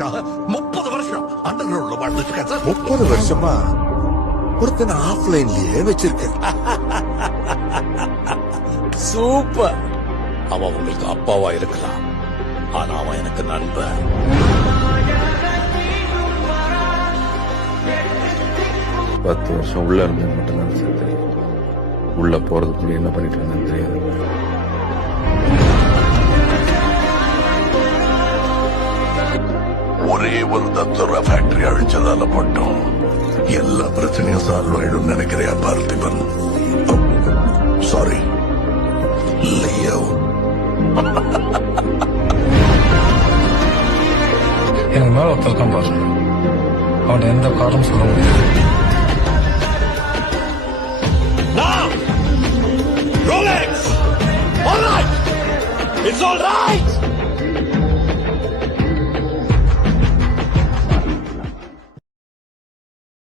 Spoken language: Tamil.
30 வருஷம் அண்டர் கிரவுண்ட்ல வாழ்ந்துட்டு இருக்கேன் சார். 30 வருஷமா ஒருத்தனை ஆஃப்லைன்லயே வச்சிருக்கேன். சூப்பர். அவன் உங்களுக்கு அப்பாவா இருக்கலாம், ஆனா அவன் எனக்கு நண்பன். பத்து வருஷம் உள்ள இருந்தது மட்டும்தான் சார் தெரியும். உள்ள போறதுக்குள்ள என்ன பண்ணிட்டு இருந்தேன்னு தெரியாது. ஒரே ஒரு தத்துவ ஃபேக்டரி அழிச்சதால மட்டும் எல்லா பிரச்சனையும் சால்வ் ஆயிடும் நினைக்கிறியா பார்த்திபன்? Sorry Leo. எனக்கு மேல ஒருத்தருக்கான் பாரு, அவன் எந்த காரணம் சொல்ல முடியாது. Rolex! All right! It's all right!